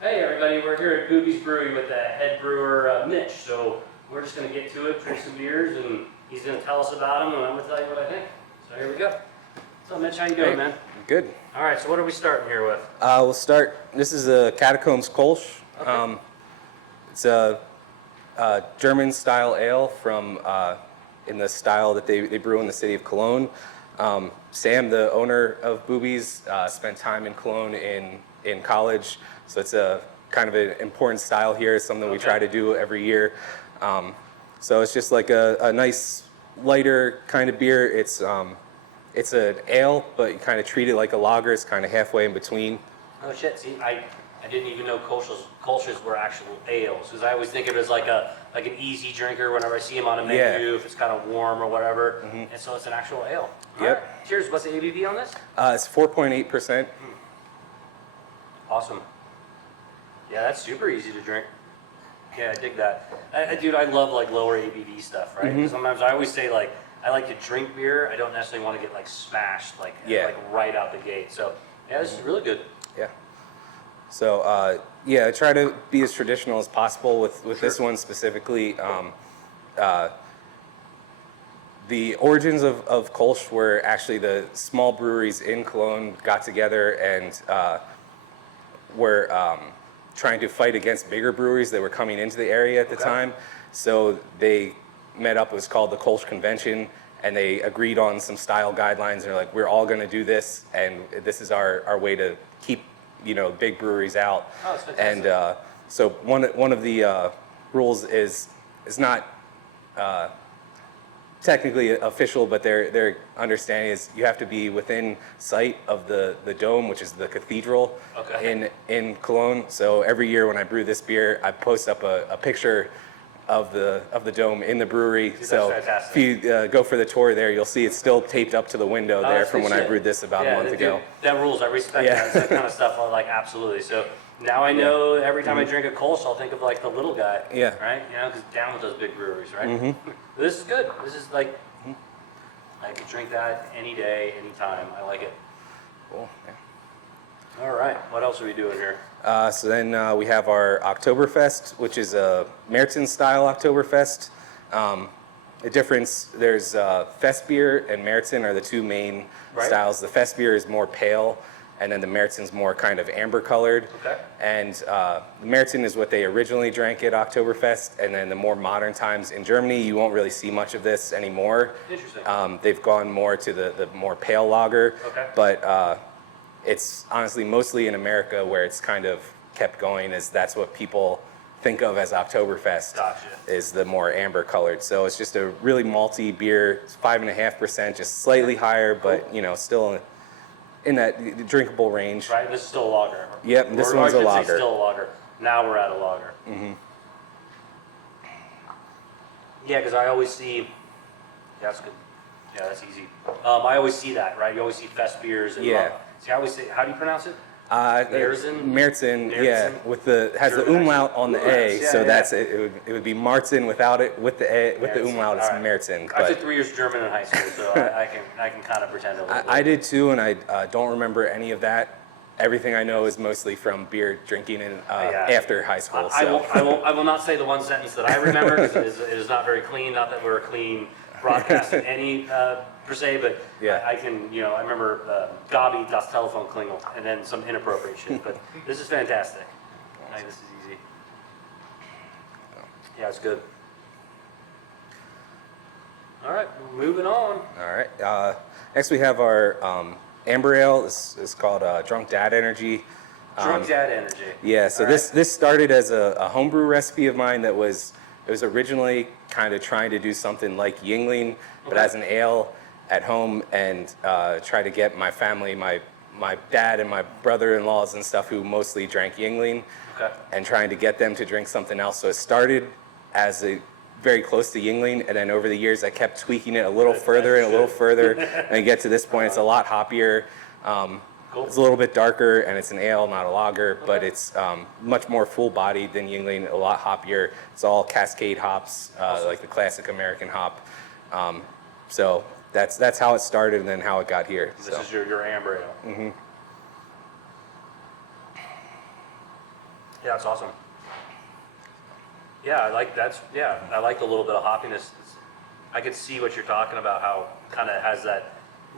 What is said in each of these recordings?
Hey everybody, we're here at Bube's Brewery with the head brewer Mitch. So we're just going to get to it, drink some beers, and he's going to tell us about them, and I'm going to tell you what I think. So here we go. So Mitch, how you doing, man? Good. All right, so what are we starting here with? We'll start, this is a Catacombs Kolsch. Okay. It's a German style ale from in the style that they brew in the city of Cologne. Sam, the owner of Bube's, spent time in Cologne in college, so it's a kind of an important style here. It's something we try to do every year. So it's just like a nice lighter kind of beer. It's an ale, but you kind of treat it like a lager. It's kind of halfway in between. Oh shit! See, I didn't even know Kolsch's were actual ales, because I always think of it as like an easy drinker whenever I see them on a menu, if it's kind of warm or whatever. And so it's an actual ale. All Yep. right. Cheers. What's the ABV on this? It's 4.8%. Awesome. Yeah, that's super easy to drink. Yeah, I dig that. Dude, I love like lower ABV stuff, right? 'Cause sometimes I always say like, I like to drink beer. I don't necessarily want to get like smashed like right out the gate. So yeah, this is really good. Yeah. So yeah, I try to be as traditional as possible with this one specifically. The origins of Kolsch were actually the small breweries in Cologne got together and were trying to fight against bigger breweries that were coming into the area at the time. So they met up, it was called the Kolsch Convention, and they agreed on some style guidelines. They're like, we're all going to do this, and this is our way to keep, big breweries out. Oh, that's fantastic. And so one of the rules is not technically official, but their understanding is you have to be within sight of the dome, which is the cathedral in Cologne. So every year when I brew this beer, I post up a picture of the dome in the brewery. Dude, so fantastic. if you go for the tour there, you'll see it's still taped up to the window there from when I brewed this about a month ago. That rules. I respect that. That kind of stuff. I like absolutely. So now I know every time I drink a Kolsch, I'll think of like the little guy. Yeah. Right. Because down with those big breweries, right? This is good. This is like I could drink that any day, anytime. I like it. Cool. Yeah. All right. What else are we doing here? So then we have our Oktoberfest, which is a Märzen style Oktoberfest. The difference, there's Fest beer and Märzen are the two main styles. The Fest beer is more pale, and then the Märzen's more kind of amber colored. Okay. And the Märzen is what they originally drank at Oktoberfest, and then the more modern times in Germany, you won't really see much of this anymore. Interesting. They've gone more to the more pale lager. Okay. But it's honestly mostly in America where it's kind of kept going, as that's what people think of as Oktoberfest. Gotcha. Is the more amber colored. So it's just a really malty beer. It's 5.5%, just slightly higher, but still in that drinkable range. Right. This is still a lager. Yep, this one's a lager. Still a lager. Now we're at a lager. Yeah, because I always see. Yeah, that's good. Yeah, that's easy. I always see that, right? You always see Fest beers. And see, I always say, how do you pronounce it? Märzen, yeah, has the umlaut on the A, so that's it. It would be Marzen without it, with the umlaut, it's Märzen. I took 3 years German in high school, so I can kind of pretend a little bit. I did too, and I don't remember any of that. Everything I know is mostly from beer drinking after high school. So. I will not say the one sentence that I remember, because it is not very clean. Not that we're a clean broadcast in any per se, but I can, I remember Gabi, das Telefon klingelt, and then some inappropriate shit. But this is fantastic. This is easy. Yeah, it's good. All right, moving on. All right. Next we have our amber ale. This is called Drunk Dad Energy. Drunk Dad Energy. Yeah. So this started as a homebrew recipe of mine that was originally kind of trying to do something like Yingling, but as an ale at home, and try to get my family, my dad and my brother-in-laws and stuff who mostly drank Yingling, and trying to get them to drink something else. So it started as very close to Yingling, and then over the years I kept tweaking it a little further and a little further, and I get to this point, it's a lot hoppier. It's a little bit darker, and it's an ale, not a lager, but it's much more full-bodied than Yingling, a lot hoppier. It's all Cascade hops, like the classic American hop. So that's how it started, and then how it got here. This is your amber ale. Yeah, that's awesome. Yeah, I like I like the little bit of hoppiness. I could see what you're talking about, how kind of has that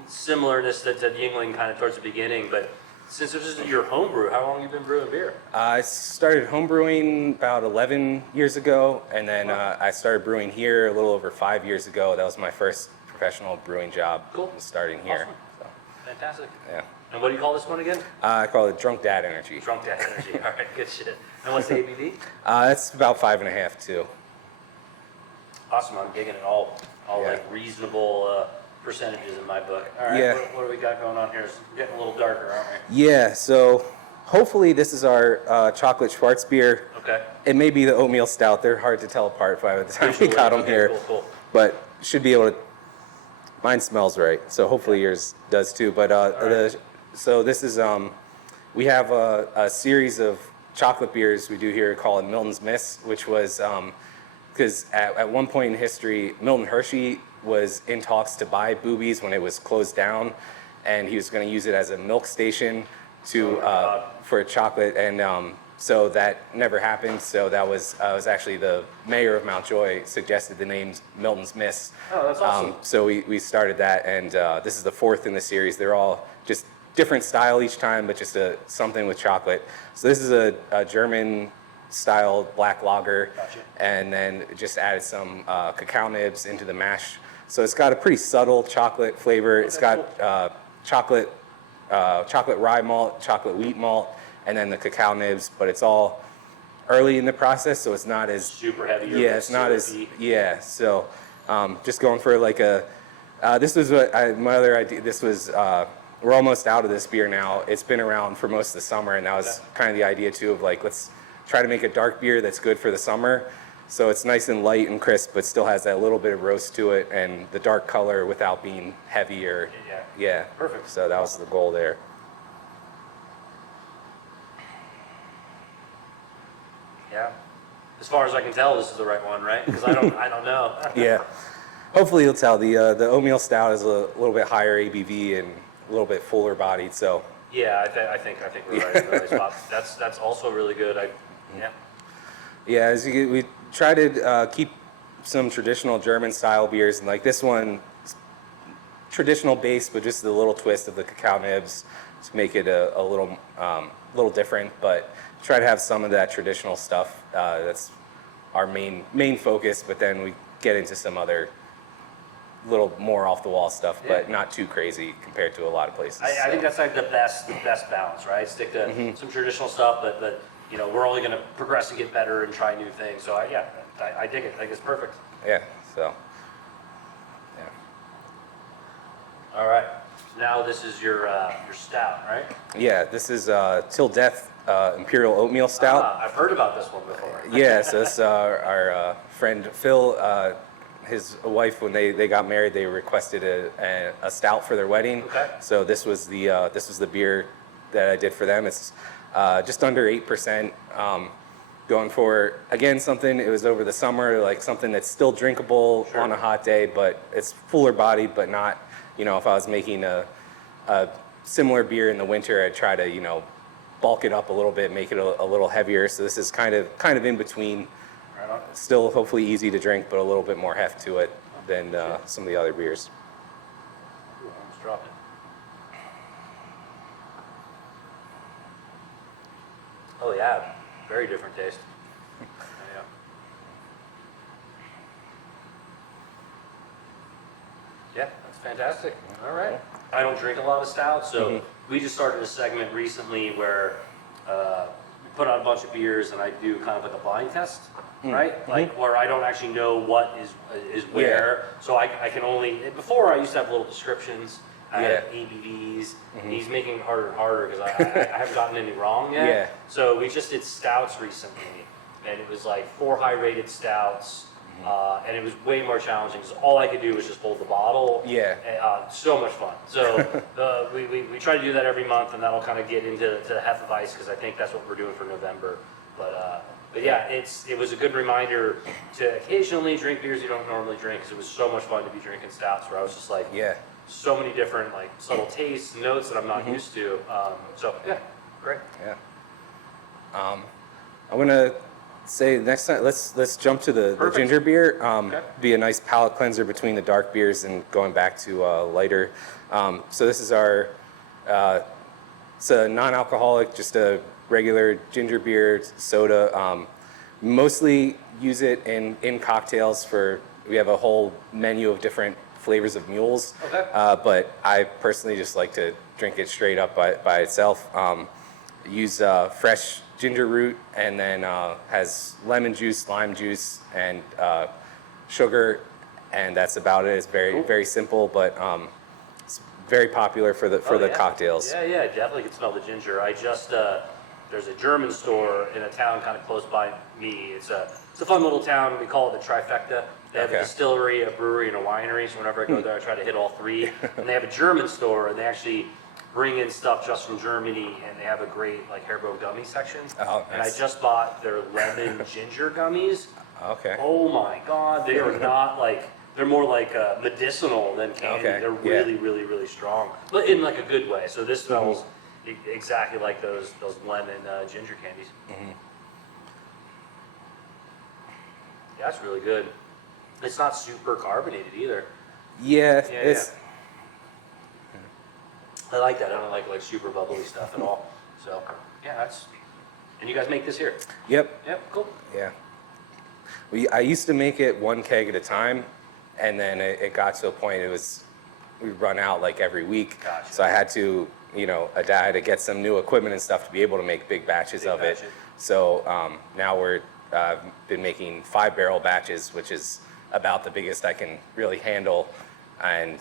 similarness to Yingling kind of towards the beginning, but since this is your home brew, how long have you been brewing beer? I started home brewing about 11 years ago, and then I started brewing here a little over 5 years ago. That was my first professional brewing job. Cool. Starting here. Awesome. So, Fantastic. yeah. And what do you call this one again? I call it Drunk Dad Energy. Drunk Dad Energy. All right, good shit. And what's the ABV? It's about 5.5 too. Awesome. I'm digging it all Yeah. like reasonable percentages in my book. All right, Yeah. what do we got going on here? It's getting a little darker, aren't we? Yeah, so hopefully this is our chocolate Schwartz beer. Okay. It may be the oatmeal stout. They're hard to tell apart by the time we got them Okay, here. Cool. But should be able to. Mine smells right, so hopefully yours does too. But right. so this is we have a series of chocolate beers we do here called Milton's Miss, which was because at one point in history, Milton Hershey was in talks to buy Bube's when it was closed down, and he was going to use it as a milk station to for chocolate, and so that never happened. So that was actually the mayor of Mount Joy suggested the name Milton's Miss. Oh, that's awesome. So we started that, and this is the fourth in the series. They're all just different style each time, but just something with chocolate. So this is a German style black lager, Gotcha. and then just added some cacao nibs into the mash. So it's got a pretty subtle chocolate flavor. It's got chocolate rye malt, chocolate wheat malt, and then the cacao nibs. But it's all early in the process, so it's not as Super heavy. yeah, it's not as So just going for like this was my other idea. This was we're almost out of this beer now. It's been around for most of the summer, and that was kind of the idea too of like let's try to make a dark beer that's good for the summer. So it's nice and light and crisp, but still has that little bit of roast to it and the dark color without being heavy or yeah. Perfect. So that was the goal there. Yeah. As far as I can tell, this is the right one, right? Because I don't know. Yeah. Hopefully you'll tell the oatmeal stout is a little bit higher ABV and a little bit fuller bodied. So Yeah, I think we're right in the right spot. That's also really good. yeah, we try to keep some traditional German style beers, and like this one, traditional base, but just the little twist of the cacao nibs to make it a little different. But try to have some of that traditional stuff. That's our main focus. But then we get into some other little more off the wall stuff, but not too crazy compared to a lot of places. I think that's like the best balance, right? Stick to some traditional stuff, but you know, we're only going to progress and get better and try new things. So I dig it. I think it's perfect. Yeah. So. Yeah. All right. Now this is your stout, right? Yeah. This is Till Death Imperial Oatmeal Stout. I've heard about this one before. Yeah. So this our friend Phil. His wife, when they got married, they requested a stout for their wedding. Okay. So this was the beer that I did for them. It's just under 8%. Going for again something. It was over the summer, like something that's still drinkable on a hot day, but it's fuller bodied, but not. You know, if I was making a similar beer in the winter, I'd try to bulk it up a little bit, make it a little heavier. So this is kind of in between. Still hopefully easy to drink, but a little bit more heft to it than some of the other beers. Ooh, I almost dropped it. Oh yeah, very different taste. Yeah, that's fantastic. All right. I don't drink a lot of stouts, so we just started a segment recently where we put out a bunch of beers and I do kind of like a blind test. Right? Like where I don't actually know what is where. So I can only, before I used to have little descriptions. I had ABVs. He's making it harder and harder because I haven't gotten any wrong yet. Yeah. So we just did stouts recently, and it was like 4 high-rated stouts, and it was way more challenging because all I could do was just hold the bottle. Yeah. So much fun. So we try to do that every month, and that'll kind of get into Hef of Ice because I think that's what we're doing for November. But yeah, it was a good reminder to occasionally drink beers you don't normally drink because it was so much fun to be drinking stouts where I was just like, so many different like subtle tastes, notes that I'm not used to. So yeah, great. Yeah. I'm gonna say next time let's jump to the Perfect. ginger beer. Okay. Be a nice palate cleanser between the dark beers and going back to lighter. So this is our it's a non-alcoholic, just a regular ginger beer soda. Mostly use it in cocktails we have a whole menu of different flavors of mules. Okay. But I personally just like to drink it straight up by itself. Use fresh ginger root, and then has lemon juice, lime juice, and sugar, and that's about it. It's very simple, but it's very popular for the cocktails. Yeah, definitely can smell the ginger. I just there's a German store in a town kind of close by me. It's a fun little town. We call it the Trifecta. They have a distillery, a brewery, and a winery. So whenever I go there, I try to hit all three. And they have a German store, and they actually bring in stuff just from Germany, and they have a great like Head Brewer gummy section. Oh, nice. And I just bought their lemon ginger gummies. Okay. Oh my God, they are not like, they're more like medicinal than candy. Okay, They're really strong, but in like a good way. So this smells exactly like those lemon ginger candies. Yeah, that's really good. It's not super carbonated either. Yeah. I like that. I don't like super bubbly stuff at all. So yeah, and you guys make this here? Yep. Cool. Yeah. I used to make it one keg at a time, and then it got to a point we'd run out like every week. Gotcha. So I had to, I had to get some new equipment and stuff to be able to make big batches of it. So now I've been making 5-barrel batches, which is about the biggest I can really handle, and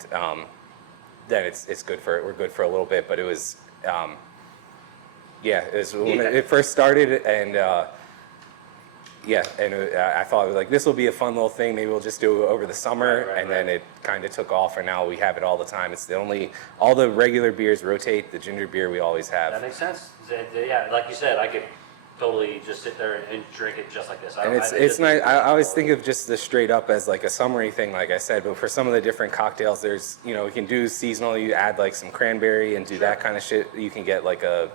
then it's good we're good for a little bit. But it was, when it first started, and I thought like this will be a fun little thing. Maybe we'll just do it over the summer, and then it kind of took off, and now we have it all the time. It's all the regular beers rotate. The ginger beer we always have. That makes sense. Yeah, like you said, I could totally just sit there and drink it just like this. And it's nice. I always think of just the straight up as like a summery thing, like I said. But for some of the different cocktails, there's we can do seasonal. You add like some cranberry and do that kind of shit. You can get like a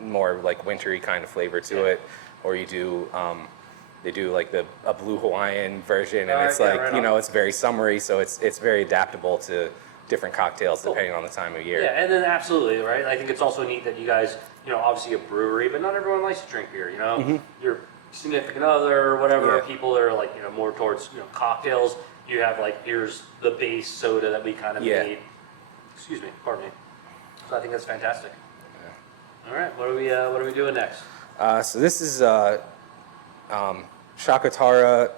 more like wintry kind of flavor to it, or you do. They do like a blue Hawaiian version, and it's it's very summery, so it's very adaptable to different cocktails depending on the time of year. Yeah, and then absolutely, right? I think it's also neat that you guys, obviously a brewery, but not everyone likes to drink beer, Your significant other or whatever, people that are like, more towards, cocktails. You have like, here's the base soda that we kind of made. Excuse me, pardon me. So I think that's fantastic. Yeah. All right, what are we doing next? So this is Shakatara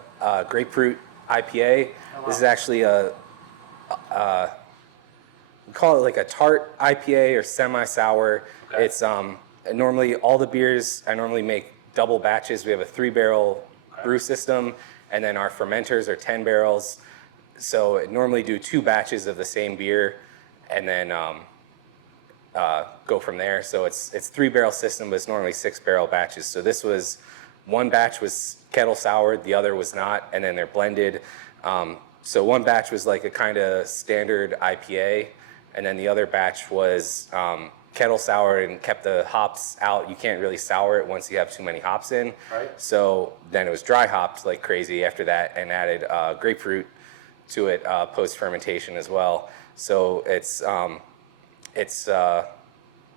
grapefruit IPA. Oh, wow. This is actually we call it like a tart IPA or semi-sour. Okay. It's normally all the beers I normally make double batches. We have a 3-barrel brew system, and then our fermenters are 10 barrels. So I normally do 2 batches of the same beer, and then go from there. So it's 3-barrel system, but it's normally 6-barrel batches. So this was. One batch was kettle soured, the other was not, and then they're blended. So one batch was like a kind of standard IPA, and then the other batch was kettle soured and kept the hops out. You can't really sour it once you have too many hops in. Right. So then it was dry hopped like crazy after that, and added grapefruit to it post fermentation as well. So it's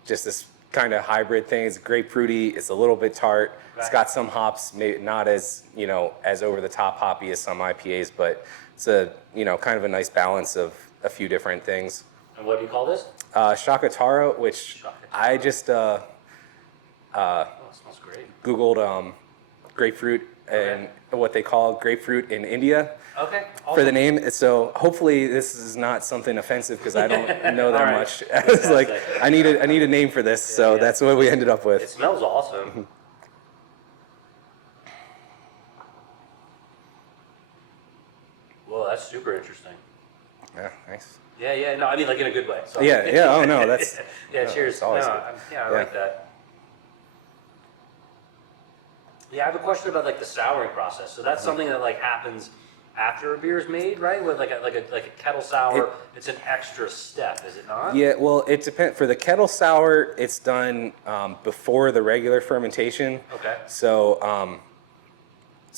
just this kind of hybrid thing. It's grapefruity. It's a little bit tart. Right. It's got some hops, maybe not as as over the top hoppy as some IPAs, but it's a kind of a nice balance of a few different things. And what do you call this? Shakatara, which I just it smells great. Googled grapefruit and what they call grapefruit in India. Okay. Awesome. For the name, so hopefully this is not something offensive because I don't know that much. I was like, I need a name for this, so that's what we ended up with. It smells awesome. Whoa, that's super interesting. Yeah, nice. Yeah. No, I mean like in a good way. So. Yeah. Oh no, that's cheers. Always I like that. Yeah, I have a question about like the souring process. So that's something that like happens after a beer is made, right? With like a kettle sour, it's an extra step, is it not? Yeah, well, it depends. For the kettle sour, it's done before the regular fermentation. Okay. So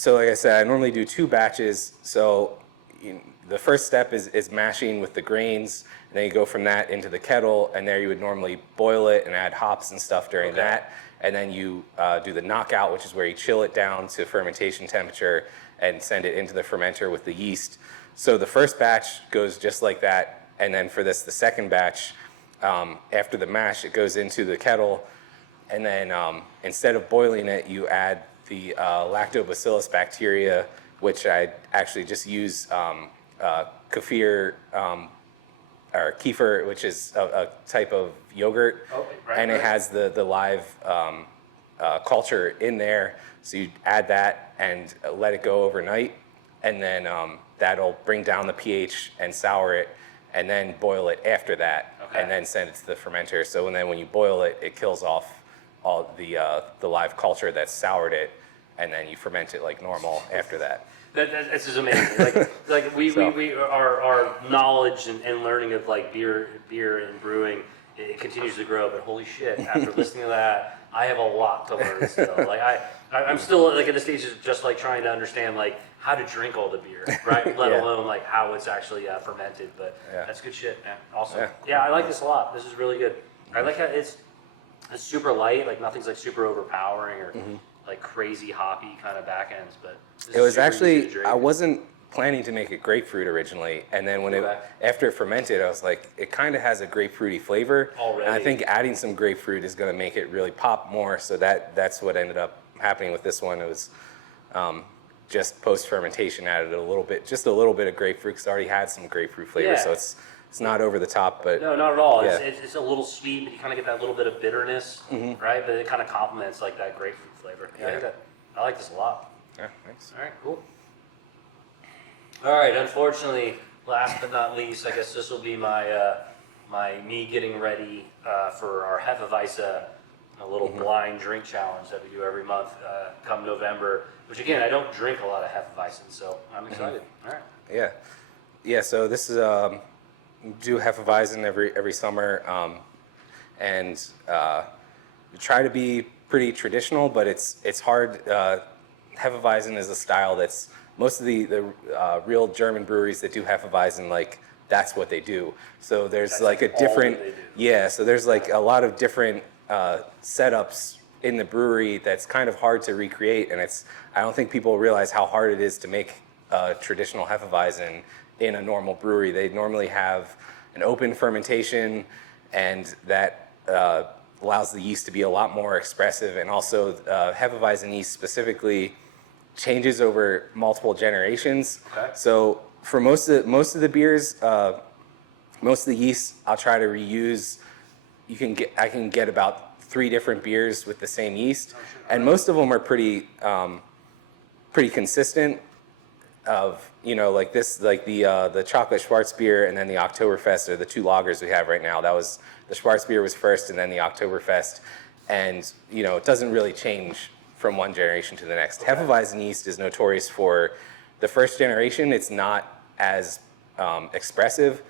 like I said, I normally do 2 batches. So the first step is mashing with the grains, and then you go from that into the kettle, and there you would normally boil it and add hops and stuff during that. And then you do the knockout, which is where you chill it down to fermentation temperature and send it into the fermenter with the yeast. So the first batch goes just like that, and then for this, the second batch, after the mash, it goes into the kettle, and then instead of boiling it, you add the lactobacillus bacteria, which I actually just use kefir, or kefir, which is a type of yogurt, and it has the live culture in there. So you add that and let it go overnight, and then that'll bring down the pH and sour it, and then boil it after that, and then send it to the fermenter. So then when you boil it, it kills off all the live culture that soured it, and then you ferment it like normal after that. This is amazing. Our knowledge and learning of like beer and brewing, it continues to grow. But holy shit, after listening to that, I have a lot to learn still. Like I'm still like at the stage of just like trying to understand like how to drink all the beer, right? Let alone like how it's actually fermented. But that's good shit, man. Awesome. Yeah, I like this a lot. This is really good. I like how it's super light. Like nothing's like super overpowering or like crazy hoppy kind of back ends. But it was actually, I wasn't planning to make it grapefruit originally, and then when after it fermented, I was like, it kind of has a grapefruity flavor. Already. And I think adding some grapefruit is going to make it really pop more. So that's what ended up happening with this one. It was just post fermentation added just a little bit of grapefruit because it already had some grapefruit flavor. So it's not over the top, but no, not at all. Yeah. It's a little sweet, but you kind of get that little bit of bitterness, right? But it kind of complements like that grapefruit flavor. I like this a lot. Yeah, thanks. All right, cool. All right, unfortunately, last but not least, I guess this will be me getting ready for our Hefeweizen, a little blind drink challenge that we do every month come November, which again, I don't drink a lot of Hefeweizen, so I'm excited. All right. Yeah, so this is, do Hefeweizen every summer, and we try to be pretty traditional, but it's hard. Hefeweizen is a style that's, most of the real German breweries that do Hefeweizen, like that's what they do. So there's like a different, so there's like a lot of different setups in the brewery that's kind of hard to recreate, and I don't think people realize how hard it is to make traditional Hefeweizen in a normal brewery. They normally have an open fermentation, and that allows the yeast to be a lot more expressive, and also Hefeweizen yeast specifically changes over multiple generations. So for most of the beers, most of the yeast I'll try to reuse. I can get about 3 different beers with the same yeast, and most of them are pretty consistent. Of like this, like the chocolate Schwarzbier and then the Oktoberfest are the 2 lagers we have right now. That was the Schwarzbier was first, and then the Oktoberfest, and it doesn't really change from one generation to the next. Hefeweizen yeast is notorious for the first generation. It's not as expressive,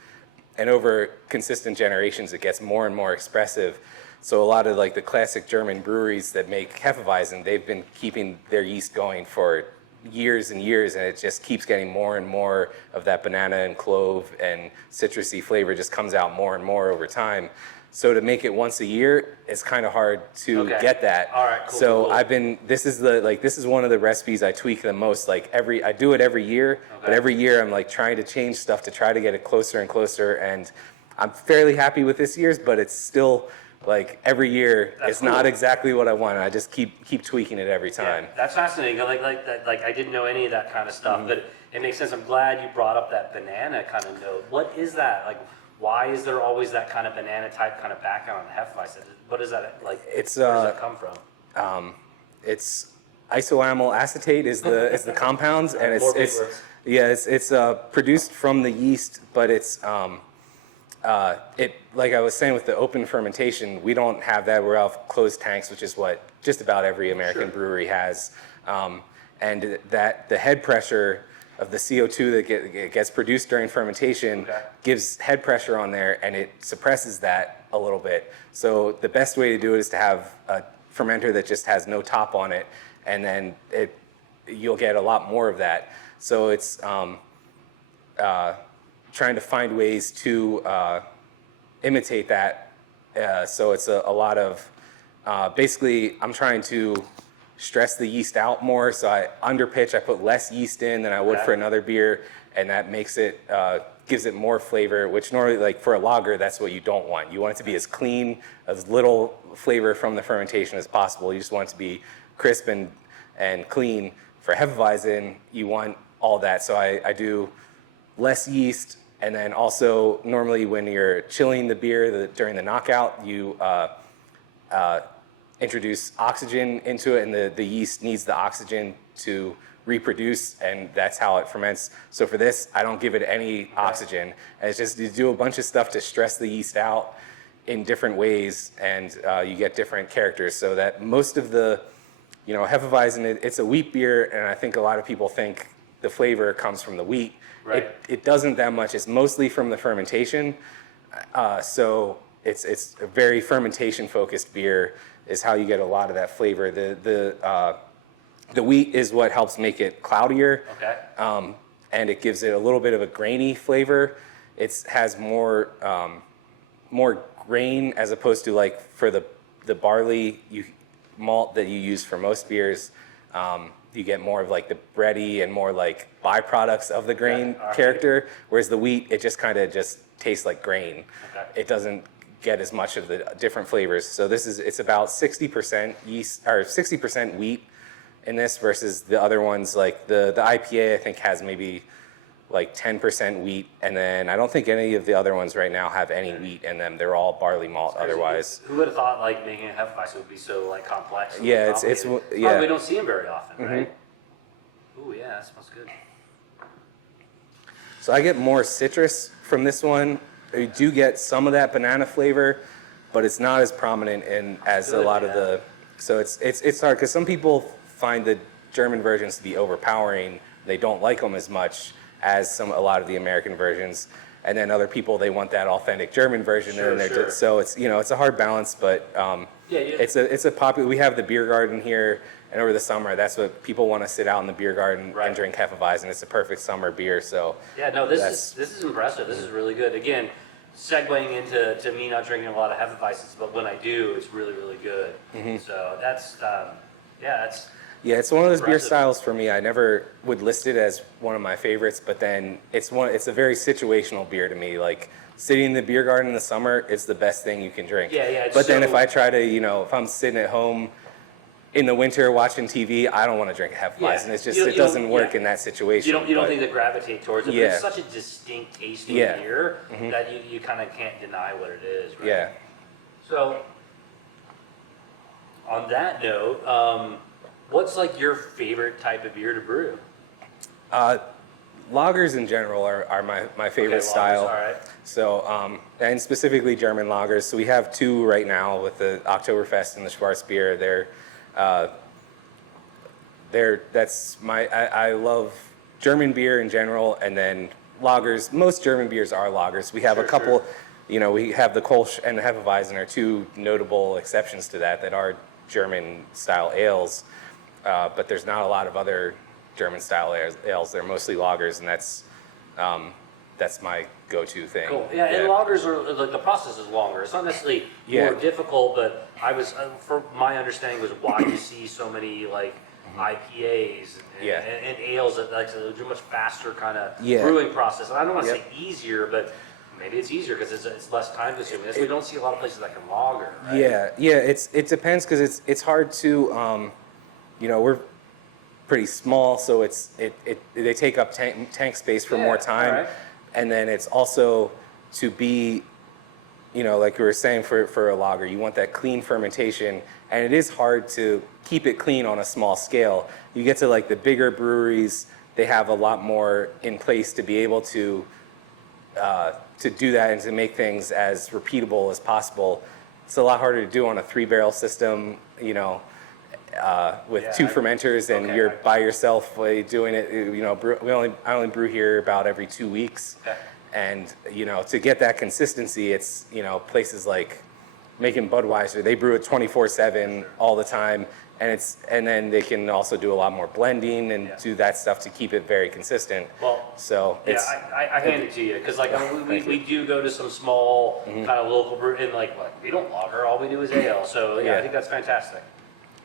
and over consistent generations, it gets more and more expressive. So a lot of like the classic German breweries that make Hefeweizen, they've been keeping their yeast going for years and years, and it just keeps getting more and more of that banana and clove and citrusy flavor just comes out more and more over time. So to make it once a year, it's kind of hard to get that. All right, cool. So cool. This is one of the recipes I tweak the most. Like I do it every year, but every year I'm like trying to change stuff to try to get it closer and closer. And I'm fairly happy with this year's, but it's still like every year it's not exactly what I want. I just keep tweaking it every time. Yeah, that's fascinating. Like I didn't know any of that kind of stuff, but it makes sense. I'm glad you brought up that banana kind of note. What is that? Like, why is there always that kind of banana type kind of background on Hefeweizen? What is that like? Where does that come from? It's isoamyl acetate is the compounds, and it's produced from the yeast, but it's like I was saying with the open fermentation, we don't have that. We're off closed tanks, which is what just about every American brewery has, and that the head pressure of the CO2 that gets produced during fermentation gives head pressure on there, and it suppresses that a little bit. So the best way to do it is to have a fermenter that just has no top on it, and then you'll get a lot more of that. So it's trying to find ways to imitate that. So it's a lot of, basically I'm trying to stress the yeast out more. So I underpitch, I put less yeast in than I would for another beer, and that makes it, gives it more flavor, which normally, like for a lager, that's what you don't want. You want it to be as clean, as little flavor from the fermentation as possible. You just want it to be crisp and clean. For Hefeweizen, you want all that. So I do less yeast, and then also normally when you're chilling the beer during the knockout, you introduce oxygen into it, and the yeast needs the oxygen to reproduce, and that's how it ferments. So for this, I don't give it any oxygen. And it's just you do a bunch of stuff to stress the yeast out in different ways, and you get different characters. So that most of the, Hefeweizen, it's a wheat beer, and I think a lot of people think the flavor comes from the wheat. Right. It doesn't that much. It's mostly from the fermentation. So it's a very fermentation-focused beer is how you get a lot of that flavor. The wheat is what helps make it cloudier, and it gives it a little bit of a grainy flavor. It has more grain as opposed to like for the barley malt that you use for most beers. You get more of like the bready and more like byproducts of the grain character, whereas the wheat, it just kind of just tastes like grain. It doesn't get as much of the different flavors. So it's about 60% yeast or 60% wheat in this versus the other ones. Like the IPA, I think, has maybe like 10% wheat, and then I don't think any of the other ones right now have any wheat in them. They're all barley malt otherwise. Who would have thought like making a Hefeweizen would be so like complex? Yeah, it's yeah. We don't see them very often, right? Ooh, yeah, that smells good. So I get more citrus from this one. You do get some of that banana flavor, but it's not as prominent as a lot of the. So it's hard because some people find the German versions to be overpowering. They don't like them as much as a lot of the American versions, and then other people, they want that authentic German version. So it's it's a hard balance, but it's a popular. We have the beer garden here, and over the summer, that's what people want to sit out in the beer garden and drink Hefeweizen. It's a perfect summer beer. So this is impressive. This is really good. Again, segueing into me not drinking a lot of Hefeweizens, but when I do, it's really really good. So that's Yeah, it's one of those beer styles for me. I never would list it as one of my favorites, but then it's a very situational beer to me. Like sitting in the beer garden in the summer, it's the best thing you can drink. But then if I try to, if I'm sitting at home in the winter watching TV, I don't want to drink a Hefeweizen. It's just, it doesn't work in that situation. You don't think to gravitate towards it, but it's such a distinct tasting beer that you kind of can't deny what it is, right? Yeah. So, on that note, what's like your favorite type of beer to brew? Lagers in general are my favorite style. All right. So, and specifically German lagers. So we have two right now with the Oktoberfest and the Schwarzbier. I love German beer in general, and then lagers. Most German beers are lagers. We have a couple, we have the Kolsch and the Hefeweizen are two notable exceptions to that are German style ales. But there's not a lot of other German style ales. They're mostly lagers, and that's my go-to thing. Cool. Yeah, and lagers are like the process is longer. It's not necessarily more difficult, but for my understanding was why you see so many like IPAs and ales that like a much faster kind of brewing process. And I don't want to say easier, but maybe it's easier because it's less time consuming. We don't see a lot of places that can lager. Right? Yeah. It depends because it's hard to. We're pretty small, so they take up tank space for more time, and then it's also to be, like we were saying for a lager, you want that clean fermentation, and it is hard to keep it clean on a small scale. You get to like the bigger breweries, they have a lot more in place to be able to do that and to make things as repeatable as possible. It's a lot harder to do on a 3-barrel system, with two fermenters, and you're by yourself doing it. You know, I only brew here about every 2 weeks, and you know, to get that consistency, it's, you know, places like making Budweiser, they brew it 24/7 all the time, and then they can also do a lot more blending and do that stuff to keep it very consistent. Well, so yeah, I hand it to you, because like we do go to some small kind of local brew, and like we don't lager, all we do is ale. So I think that's fantastic.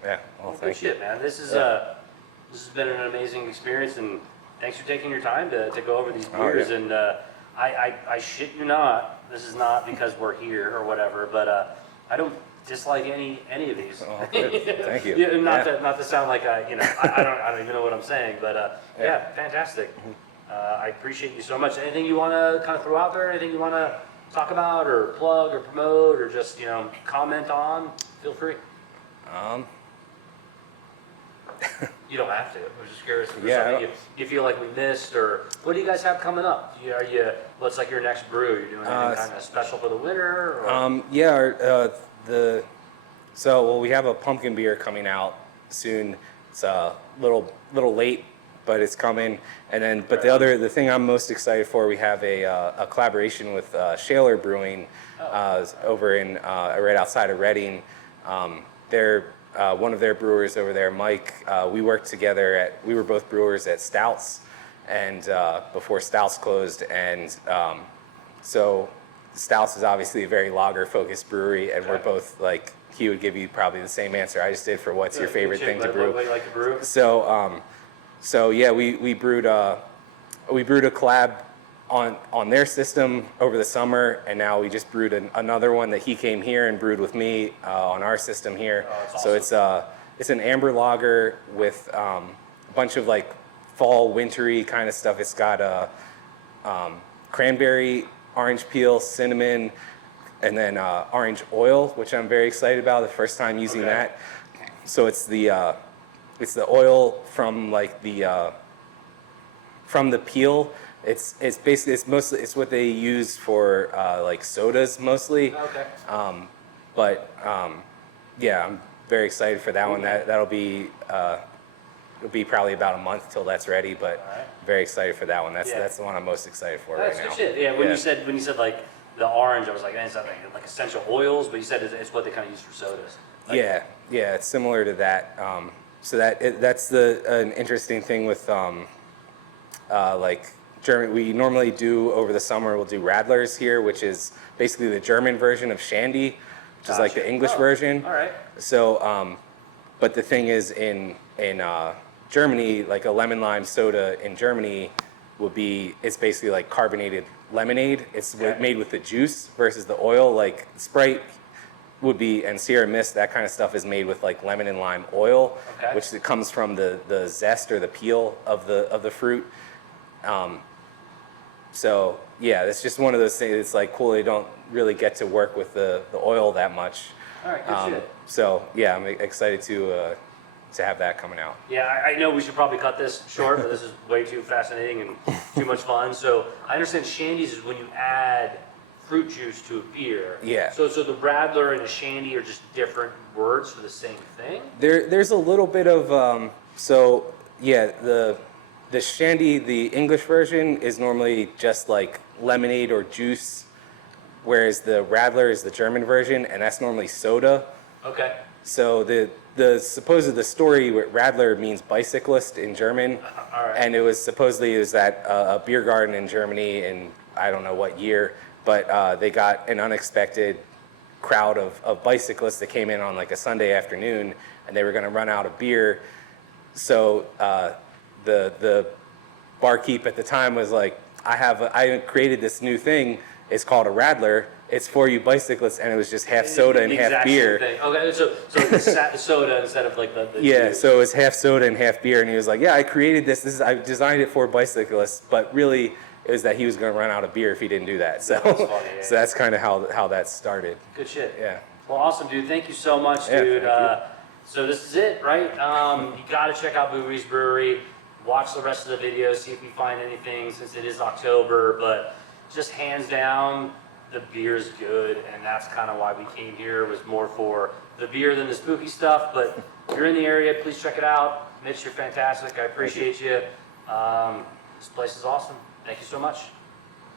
Yeah, well, Good thank you. shit, man. This has been an amazing experience, and thanks for taking your time to go over these beers. And I shit you not, this is not because we're here or whatever, but I don't dislike any of these. Oh, good. Thank you. Yeah, not to sound like I don't even know what I'm saying, but fantastic. I appreciate you so much. Anything you want to kind of throw out there? Anything you want to talk about or plug or promote or just, you know, comment on? Feel free. You don't have to. I was just curious if there's something you feel like we missed, or what do you guys have coming up? What's like your next brew? You're doing anything kind of special for the winter? Or? So we have a pumpkin beer coming out soon. It's a little late, but it's coming. And then, but the thing I'm most excited for, we have a collaboration with Shaler Brewing over in right outside of Reading. They're one of their brewers over there, Mike. We worked together we were both brewers at Stouts, and before Stouts closed, and so Stouts is obviously a very lager-focused brewery, and we're both like, he would give you probably the same answer I just did for what's your favorite thing to brew. What you like to brew? So yeah, we brewed a collab on their system over the summer, and now we just brewed another one that he came here and brewed with me on our system here. Awesome. So it's an amber lager with a bunch of like fall wintry kind of stuff. It's got cranberry, orange peel, cinnamon, and then orange oil, which I'm very excited about. The first time using that. So it's the oil from like from the peel. It's basically what they use for like sodas mostly. Okay. Yeah, I'm very excited for that one. That'll be it'll be probably about a month till that's ready, but very excited for that one. That's the one I'm most excited for right now. That's good shit. Yeah, when you said like the orange, I was like, it's not like essential oils, but you said it's what they kind of use for sodas. Like, yeah, it's similar to that. So that's an interesting thing with like German. We normally do over the summer. We'll do Radlers here, which is basically the German version of Shandy, which is like the English version. All right. So, but the thing is, in Germany, like a lemon lime soda in Germany it's basically like carbonated lemonade. It's made with the juice versus the oil. Like Sprite would be, and Sierra Mist, that kind of stuff is made with like lemon and lime oil, which it comes from the zest or the peel of the fruit. So yeah, it's just one of those things. It's like cool. They don't really get to work with the oil that much. All right, good shit. So yeah, I'm excited to have that coming out. Yeah, I know we should probably cut this short, but this is way too fascinating and too much fun. So I understand shandies is when you add fruit juice to a beer. Yeah. So the Radler and the shandy are just different words for the same thing? There's a little bit of the shandy, the English version, is normally just like lemonade or juice, whereas the Radler is the German version, and that's normally soda. Okay. So the story with Radler means bicyclist in German, and it was at a beer garden in Germany in I don't know what year, but they got an unexpected crowd of bicyclists that came in on like a Sunday afternoon, and they were going to run out of beer. So the barkeep at the time was like, I created this new thing. It's called a Radler. It's for you bicyclists, and it was just half soda and half beer. Okay, so it's soda instead of like the juice. So it was half soda and half beer, and he was like, yeah, I created this. I designed it for bicyclists, but really it was that he was going to run out of beer if he didn't do that. So, that's funny, so that's kind of how that started. Good shit. Yeah. Well, awesome, dude. Thank you so much, dude. So this is it, right? You got to check out Bube's Brewery. Watch the rest of the videos, see if you find anything since it is October. But just hands down, the beer's good, and that's kind of why we came here, was more for the beer than the spooky stuff. But if you're in the area, please check it out. Mitch, you're fantastic. I appreciate you. This place is awesome. Thank you so much.